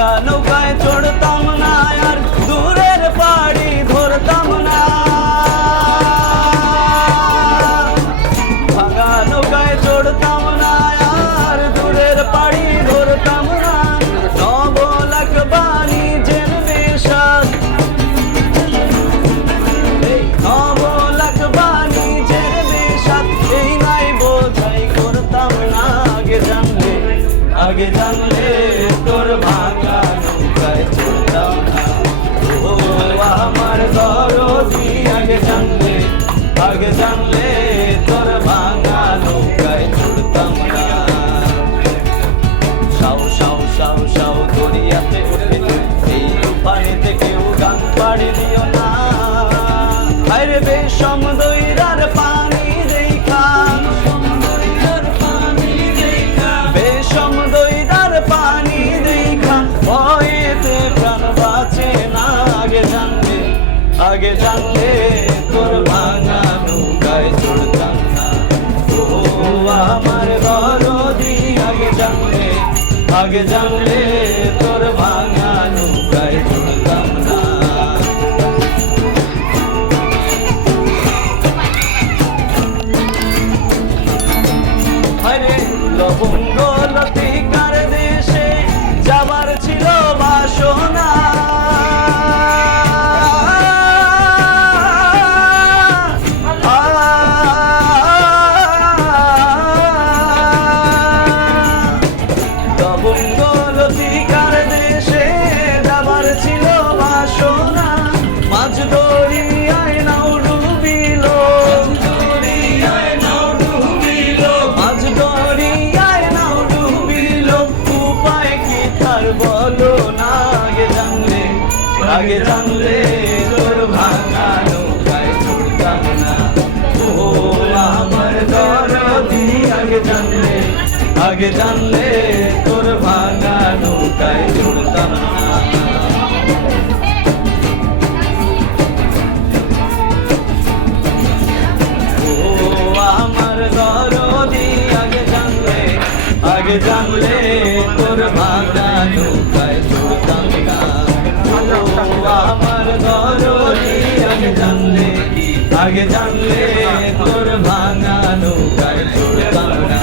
ভাঙা নৌকায় চড়তাম না আর দূরের পাড়ি ধরতাম না। ভাঙা নৌকায় চড়তাম না আর দূরের পাড়ি ধরতাম না। নবলাখ বাণিজ্যের বেশাদ, নবলাখ বাণিজ্যের বেশাদ এই নাই বোঝাই করতাম না। আগে জানলে তোর ভাঙা নৌকায় চড়তাম না। ও আমার দরদি আগে জানলে তোর ভাঙা নৌকায় চড়তাম না। সাও সাও সাও সাও দরিয়াতে উঠে এই পানিতে কেউ গান পাড়ি দিও না। আরে বেশম দইরার পানি দেখা, বেশম দইরার পানি দেখা ভয়েতে প্রাণ বাঁচে না। আগে জানলে তোর ভাঙা নৌকায় চড়তাম না। ও আমার দরদি আগে জানলে তোর ভাঙা নৌকায় চড়তাম না। আরে লবঙ্গ লতিকার দেশে যাবার ছিল বাসনা। লবঙ্গ লতিকার দেশে যাবার ছিল বাসনা। মাঝ দরিয়ায় নাও ডুবিল, মাঝ দরিয়ায় নাও ডুবিল। উপায় কি তার বলো না। আগে জানলে তোর ভাঙা নৌকায় চড়তাম না। ও আমার দরদি আগে জানলে তোর ভাঙা নৌকায় চড়তাম না। ও আমার দরদি আগে জানলে তোর ভাঙা নৌকায় চড়তাম না। ও আমার দরদি আগে জানলে তোর ভাঙা নৌকায় চড়তাম না।